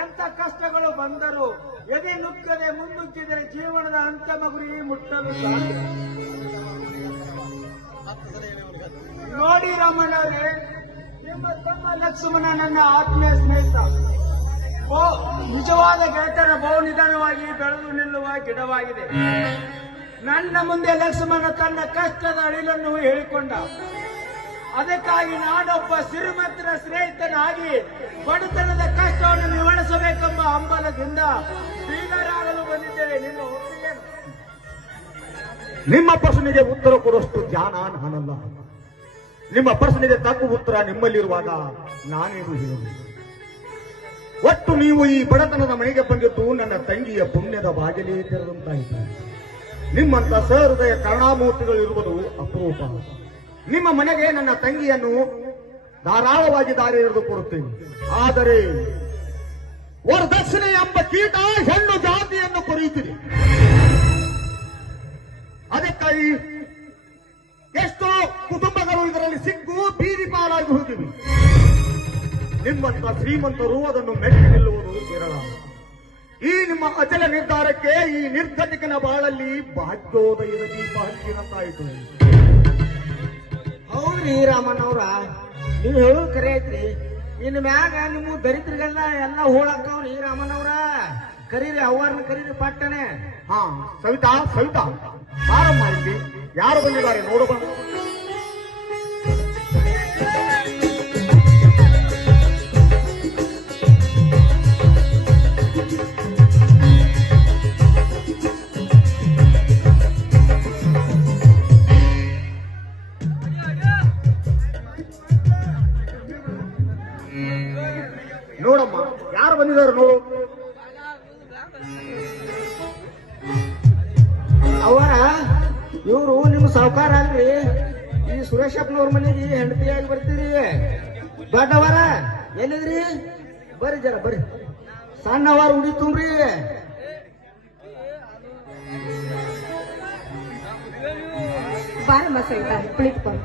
ಎಂತ ಕಷ್ಟಗಳು ಬಂದರೂ ಎದೆ ನುಗ್ಗದೆ ಮುಂದುಕ್ಕಿದರೆ ಜೀವನದ ಅಂತಮ ಗುರಿ ಮುಟ್ಟಲು ನೋಡಿ ರಾಮಣ್ಣವರೇ, ನಿಮ್ಮ ತಮ್ಮ ಲಕ್ಷ್ಮಣ ನನ್ನ ಆತ್ಮೀಯ ಸ್ನೇಹಿತ. ನಿಜವಾದ ಗೆಳೆತರ ಬಹು ನಿಧಾನವಾಗಿ ಬೆಳೆದು ನಿಲ್ಲುವ ಗಿಡವಾಗಿದೆ. ನನ್ನ ಮುಂದೆ ಲಕ್ಷ್ಮಣ ತನ್ನ ಕಷ್ಟದ ಅಳಿಲನ್ನು ಹೇಳಿಕೊಂಡ. ಅದಕ್ಕಾಗಿ ನಾನೊಬ್ಬ ಸಿರಿಮಂತ್ರ ಸ್ನೇಹಿತನಾಗಿ ಬಡತನದ ಹಂಬಲದಿಂದ ಬೀಗರಾಗಲು ಬಂದಿದ್ದೇವೆ. ನಿಮ್ಮ? ನಿಮ್ಮ ಪ್ರಶ್ನೆಗೆ ಉತ್ತರ ಕೊಡುವಷ್ಟು ಜ್ಞಾನ ನಾನಲ್ಲ. ನಿಮ್ಮ ಪ್ರಶ್ನೆಗೆ ತಕ್ಕ ಉತ್ತರ ನಿಮ್ಮಲ್ಲಿರುವಾಗ ನಾನೇನು ಹೇಳುವುದು? ಒಟ್ಟು ನೀವು ಈ ಬಡತನದ ಮನೆಗೆ ಬಂದಿದ್ದು ನನ್ನ ತಂಗಿಯ ಪುಣ್ಯದ ಬಾಗಿಲೇ ತೆರೆದಂತಾಯಿತು ನಿಮ್ಮಂತ ಸಹೃದಯ ಕರುಣಾಮೂರ್ತಿಗಳು ಇರುವುದು ಅಪರೂಪ. ನಿಮ್ಮ ಮನೆಗೆ ನನ್ನ ತಂಗಿಯನ್ನು ಧಾರಾಳವಾಗಿ ದಾರಿ ಎಳೆದು ಕೊಡುತ್ತೇನೆ. ಆದರೆ ವರದಕ್ಷಿಣೆ ಎಂಬ ಕೀಟ ಹೆಣ್ಣು ಜಾತಿಯನ್ನು ಕೊರೆಯುತ್ತಿದೆ. ಅದಕ್ಕಾಗಿ ಎಷ್ಟೋ ಕುಟುಂಬಗಳು ಇದರಲ್ಲಿ ಸಿಕ್ಕು ಬೀದಿ ಪಾಲಾಗಿ ಹೋಗಿವೆ. ನಿಮ್ಮಂತ ಶ್ರೀಮಂತರು ಅದನ್ನು ಮೆಟ್ಟಿ ನಿಲ್ಲುವುದು ಕೇರಳ. ಈ ನಿಮ್ಮ ಅಚಲ ನಿರ್ಧಾರಕ್ಕೆ ಈ ನಿರ್ಧನಿಕನ ಬಾಳಲ್ಲಿ ಭಾಗ್ಯೋದಯದ ದೀಪ ಹಂಚಿನಂತಾಯಿತು ಹೌದ್ರಿ ರಾಮಣ್ಣವ್ರ ನೀವು ಹೇಳೋದು ಕರೆ ಇನ್ ಮ್ಯಾಗ ನಿಮ್ಮ ದರಿದ್ರಿಗೆಲ್ಲ ಎಲ್ಲ ಹೋಳಕ್ಕವ್ರಿ ಈ ರಾಮನವ್ರ. ಕರೀರಿ ಅವ್ವಾರನ್ನ ಕರೀರಿ ಪಟ್ಟನೆ ಹಾ, ಸವಿತಾ ಸವಿತಾ. ಯಾರು ಬಂದಿದ್ದಾರೆ? ನೋಡುವ. ನೋಡಮ್ಮ, ಯಾರು ಬಂದಿದ್ದಾರೆ ನೋಡು? ಅವರ ಇವರು ನಿಮ್ಮ ಸಾವುಕಾರ ಅಲ್ರಿ? ಈ ಸುರೇಶಪ್ಪನವ್ರ ಮನೆಗೆ ಹೆಂಡತಿಯಾಗಿ ಬರ್ತೀರಿ? ದೊಡ್ಡವರ ಎಲ್ಲಿದ್ರಿ? ಬರ್ರಿ ಜರ, ಬರ್ರಿ. ಸಣ್ಣವರ ಉಡಿ ತುಂಬ್ರಿ. ಬಾರಮ್ಮ ಸಹಿತ ಕುಳಿತುಕೊಂಡು